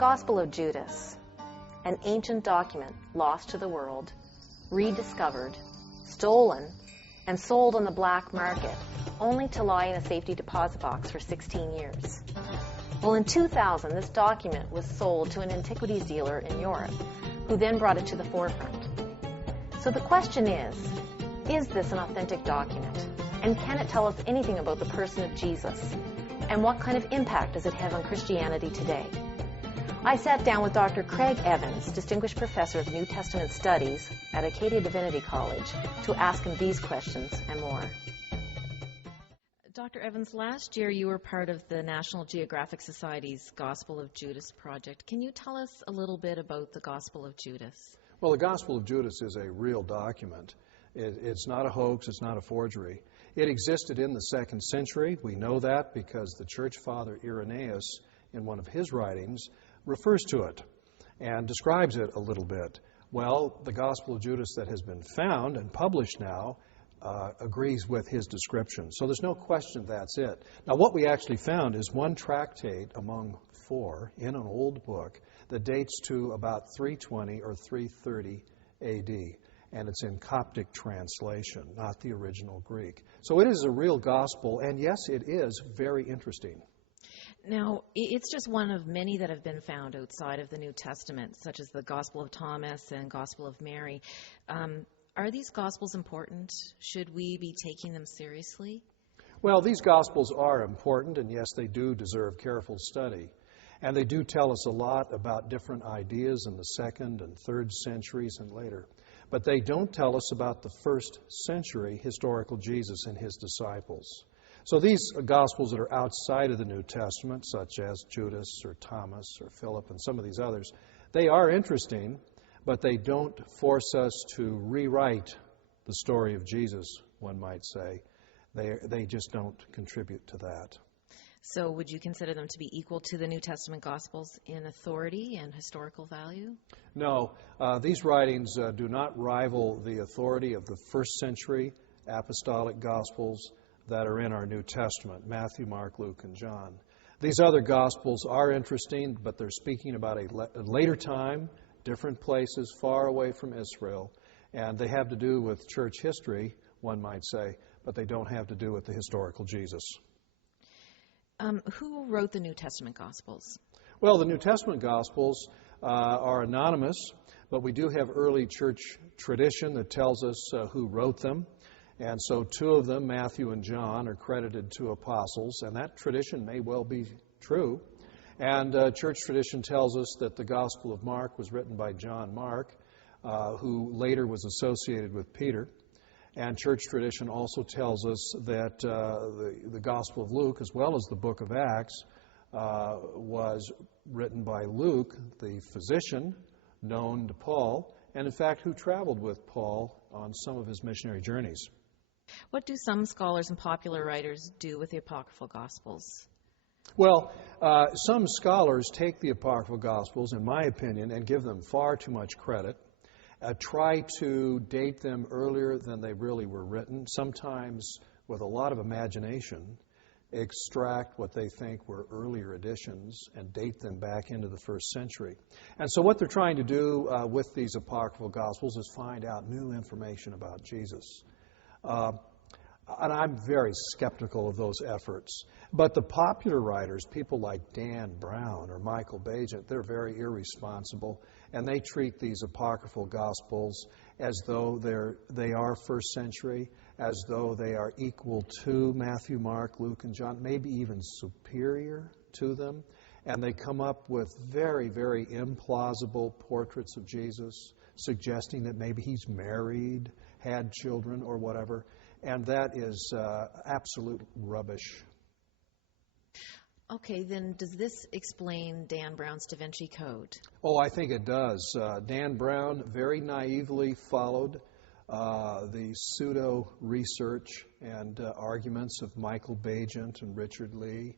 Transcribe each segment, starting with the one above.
Gospel of Judas, an ancient document lost to the world, rediscovered, stolen, and sold on the black market, only to lie in a safety deposit box for 16 years. Well, in 2000, this document was sold to an antiquities dealer in Europe, who then brought it to the forefront. So the question is this an authentic document? And can it tell us anything about the person of Jesus? And what kind of impact does it have on Christianity today? I sat down with Dr. Craig Evans, Distinguished Professor of New Testament Studies at Acadia Divinity College, to ask him these questions and more. Dr. Evans, last year you were part of the National Geographic Society's Gospel of Judas project. Can you tell us a little bit about the Gospel of Judas? Well, the Gospel of Judas is a real document. It's not a hoax. It's not a forgery. It existed in the 2nd century. We know that because the church father Irenaeus, in one of his writings, refers to it and describes it a little bit. Well, the Gospel of Judas that has been found and published now agrees with his description. So there's no question that's it. Now, what we actually found is one tractate among 4 in an old book that dates to about 320 or 330 A.D., and it's in Coptic translation, not the original Greek. So it is a real gospel, and yes, it is very interesting. Now, it's just one of many that have been found outside of the New Testament, such as the Gospel of Thomas and Gospel of Mary. Are these Gospels important? Should we be taking them seriously? Well, these Gospels are important, and yes, they do deserve careful study. And they do tell us a lot about different ideas in the 2nd and 3rd centuries and later. But they don't tell us about the 1st century historical Jesus and his disciples. So these Gospels that are outside of the New Testament, such as Judas or Thomas or Philip and some of these others, they are interesting, but they don't force us to rewrite the story of Jesus, one might say. They just don't contribute to that. So would you consider them to be equal to the New Testament Gospels in authority and historical value? No, these writings do not rival the authority of the 1st century apostolic Gospels that are in our New Testament, Matthew, Mark, Luke, and John. These other Gospels are interesting, but they're speaking about a later time, different places, far away from Israel, and they have to do with church history, one might say, but they don't have to do with the historical Jesus. Who wrote the New Testament Gospels? Well, the New Testament Gospels are anonymous, but we do have early church tradition that tells us who wrote them. And so 2 of them, Matthew and John, are credited to apostles, and that tradition may well be true. And church tradition tells us that the Gospel of Mark was written by John Mark, who later was associated with Peter. And church tradition also tells us that the Gospel of Luke, as well as the book of Acts, was written by Luke, the physician known to Paul, and in fact who traveled with Paul on some of his missionary journeys. What do some scholars and popular writers do with the apocryphal Gospels? Well, some scholars take the apocryphal Gospels, in my opinion, and give them far too much credit. Try to date them earlier than they really were written, sometimes with a lot of imagination, extract what they think were earlier editions and date them back into the 1st century. And so what they're trying to do with these apocryphal Gospels is find out new information about Jesus. And I'm very skeptical of those efforts. But the popular writers, people like Dan Brown or Michael Payzant, they're very irresponsible, and they treat these apocryphal Gospels as though they are 1st century, as though they are equal to Matthew, Mark, Luke, and John, maybe even superior to them. And they come up with very, very implausible portraits of Jesus, suggesting that maybe he's married, had children, or whatever. And that is absolute rubbish. Okay, then does this explain Dan Brown's Divinty Code? Oh, I think it does. Dan Brown very naively followed the pseudo-research and arguments of Michael Payzant and Richard Lee,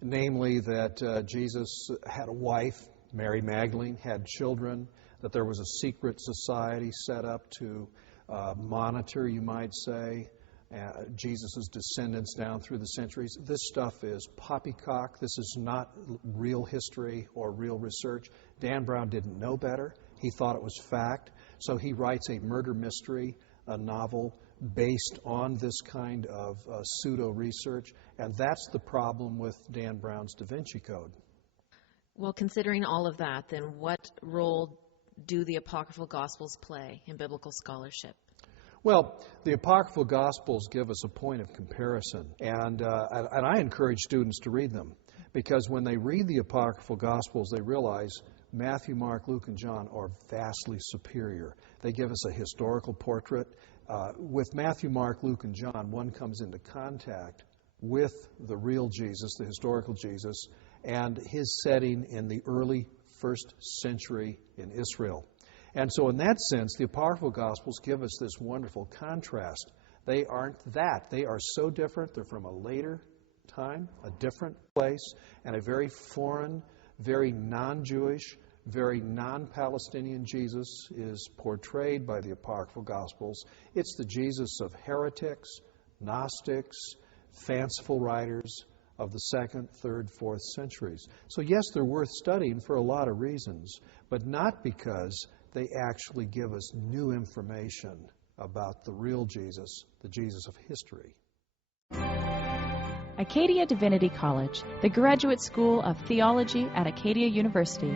namely that Jesus had a wife, Mary Magdalene, had children, that there was a secret society set up to monitor, you might say, Jesus' descendants down through the centuries. This stuff is poppycock. This is not real history or real research. Dan Brown didn't know better. He thought it was fact. So he writes a murder mystery, a novel based on this kind of pseudo-research. And that's the problem with Dan Brown's Da Vinci Code. Well, considering all of that, then what role do the apocryphal Gospels play in biblical scholarship? Well, the apocryphal Gospels give us a point of comparison, and I encourage students to read them, because when they read the apocryphal Gospels, they realize Matthew, Mark, Luke, and John are vastly superior. They give us a historical portrait. With Matthew, Mark, Luke, and John, one comes into contact with the real Jesus, the historical Jesus, and his setting in the early first century in Israel. And so in that sense, the apocryphal Gospels give us this wonderful contrast. They aren't that. They are so different. They're from a later time, a different place, and a very foreign, very non-Jewish, very non-Palestinian Jesus is portrayed by the apocryphal Gospels. It's the Jesus of heretics, Gnostics, fanciful writers of the 2nd, 3rd, 4th centuries. So yes, they're worth studying for a lot of reasons, but not because they actually give us new information about the real Jesus, the Jesus of history. Acadia Divinity College, the graduate school of theology at Acadia University.